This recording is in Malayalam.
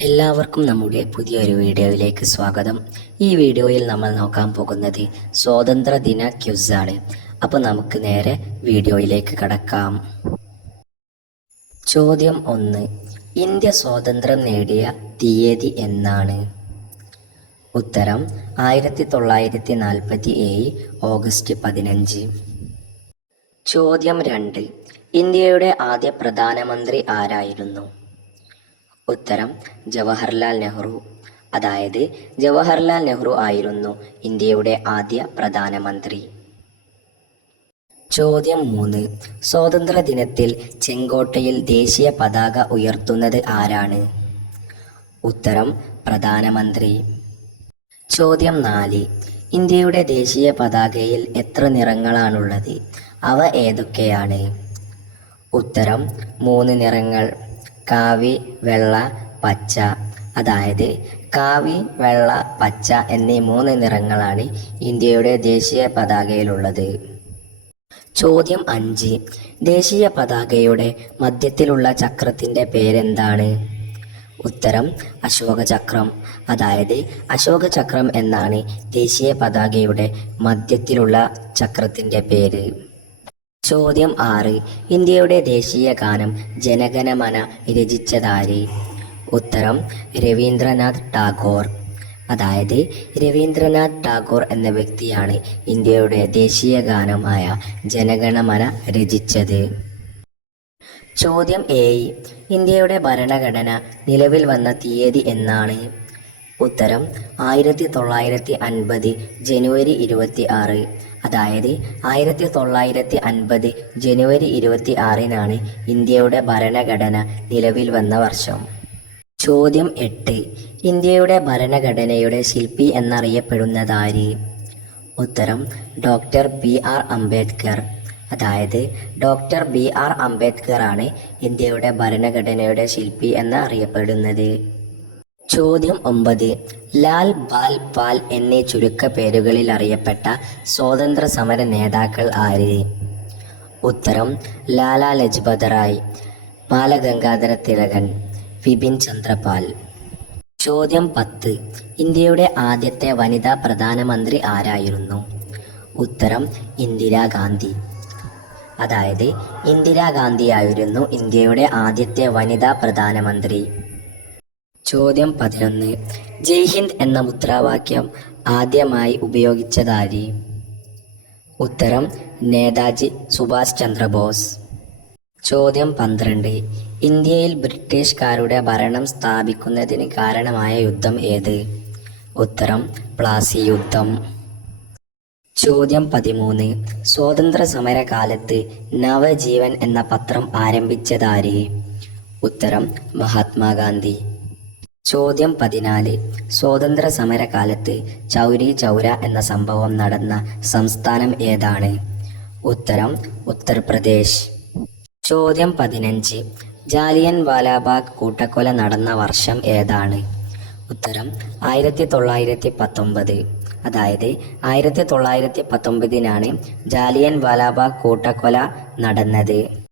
എല്ലാവർക്കും നമ്മുടെ പുതിയൊരു വീഡിയോയിലേക്ക് സ്വാഗതം. ഈ വീഡിയോയിൽ നമ്മൾ നോക്കാൻ പോകുന്നത് സ്വാതന്ത്ര്യദിന ക്വിസാണ്. അപ്പോൾ നമുക്ക് നേരെ വീഡിയോയിലേക്ക് കടക്കാം. ചോദ്യം 1. ഇന്ത്യ സ്വാതന്ത്ര്യം നേടിയ തീയതി എന്നാണ്? ഉത്തരം 1947 ഓഗസ്റ്റ് 15. ചോദ്യം 2. ഇന്ത്യയുടെ ആദ്യ പ്രധാനമന്ത്രി ആരായിരുന്നു? ഉത്തരം ജവഹർലാൽ നെഹ്റു. അതായത് ജവഹർലാൽ നെഹ്റു ആയിരുന്നു ഇന്ത്യയുടെ ആദ്യ പ്രധാനമന്ത്രി. ചോദ്യം 3. സ്വാതന്ത്ര്യ ദിനത്തിൽ ചെങ്കോട്ടയിൽ ദേശീയ പതാക ഉയർത്തുന്നത് ആരാണ്? ഉത്തരം പ്രധാനമന്ത്രി. ചോദ്യം 4. ഇന്ത്യയുടെ ദേശീയ പതാകയിൽ എത്ര നിറങ്ങളാണുള്ളത്? അവ ഏതൊക്കെയാണ്? ഉത്തരം 3 നിറങ്ങൾ. കാവി, വെള്ള, പച്ച. അതായത് കാവി, വെള്ള, പച്ച എന്നീ 3 നിറങ്ങളാണ് ഇന്ത്യയുടെ ദേശീയ പതാകയിലുള്ളത്. ചോദ്യം 5. ദേശീയ പതാകയുടെ മധ്യത്തിലുള്ള ചക്രത്തിൻ്റെ പേരെന്താണ്? ഉത്തരം അശോക ചക്രം. അതായത് അശോക ചക്രം എന്നാണ് ദേശീയ പതാകയുടെ മധ്യത്തിലുള്ള ചക്രത്തിൻ്റെ പേര്. ചോദ്യം 6. ഇന്ത്യയുടെ ദേശീയ ഗാനം ജനഗണമന രചിച്ചതാര്? ഉത്തരം രവീന്ദ്രനാഥ് ടാഗോർ. അതായത് രവീന്ദ്രനാഥ് ടാഗോർ എന്ന വ്യക്തിയാണ് ഇന്ത്യയുടെ ദേശീയ ഗാനമായ ജനഗണമന രചിച്ചത്. ചോദ്യം 7. ഇന്ത്യയുടെ ഭരണഘടന നിലവിൽ വന്ന തീയതി എന്നാണ്? ഉത്തരം 1950 ജനുവരി 26. അതായത് 1950 ജനുവരി 26-നാണ് ഇന്ത്യയുടെ ഭരണഘടന നിലവിൽ വന്ന വർഷം. ചോദ്യം 8. ഇന്ത്യയുടെ ഭരണഘടനയുടെ ശില്പി എന്നറിയപ്പെടുന്നതാര്? ഉത്തരം ഡോക്ടർ BR അംബേദ്കർ. അതായത് ഡോക്ടർ BR അംബേദ്കർ ആണ് ഇന്ത്യയുടെ ഭരണഘടനയുടെ ശില്പി എന്നറിയപ്പെടുന്നത്. ചോദ്യം 9. ലാൽ, ബാൽ, പാൽ എന്നീ ചുരുക്കപ്പേരുകളിൽ അറിയപ്പെട്ട സ്വാതന്ത്ര്യ സമര നേതാക്കൾ ആര്? ഉത്തരം ലാലാ ലജ്പത് റായ്, ബാലഗംഗാധര തിലകൻ, ബിപിൻ ചന്ദ്രപാൽ. ചോദ്യം 10. ഇന്ത്യയുടെ ആദ്യത്തെ വനിതാ പ്രധാനമന്ത്രി ആരായിരുന്നു? ഉത്തരം ഇന്ദിരാഗാന്ധി. അതായത് ഇന്ദിരാഗാന്ധിയായിരുന്നു ഇന്ത്യയുടെ ആദ്യത്തെ വനിതാ പ്രധാനമന്ത്രി. ചോദ്യം 11. ജയ് ഹിന്ദ് എന്ന മുദ്രാവാക്യം ആദ്യമായി ഉപയോഗിച്ചതാര്? ഉത്തരം നേതാജി സുഭാഷ് ചന്ദ്രബോസ്. ചോദ്യം 12. ഇന്ത്യയിൽ ബ്രിട്ടീഷുകാരുടെ ഭരണം സ്ഥാപിക്കുന്നതിന് കാരണമായ യുദ്ധം ഏത്? ഉത്തരം പ്ലാസി യുദ്ധം. ചോദ്യം 13. സ്വാതന്ത്ര്യ സമര കാലത്ത് നവജീവൻ എന്ന പത്രം ആരംഭിച്ചതാര്? ഉത്തരം മഹാത്മാഗാന്ധി. ചോദ്യം 14. സ്വാതന്ത്ര്യ സമര കാലത്ത് ചൗരി ചൗര എന്ന സംഭവം നടന്ന സംസ്ഥാനം ഏതാണ്? ഉത്തരം ഉത്തർപ്രദേശ്. ചോദ്യം 15. ജാലിയൻ വാലാബാഗ് കൂട്ടക്കൊല നടന്ന വർഷം ഏതാണ്? ഉത്തരം 1919. അതായത് 1919-നാണ് ജാലിയൻ വാലാബാഗ് കൂട്ടക്കൊല നടന്നത്.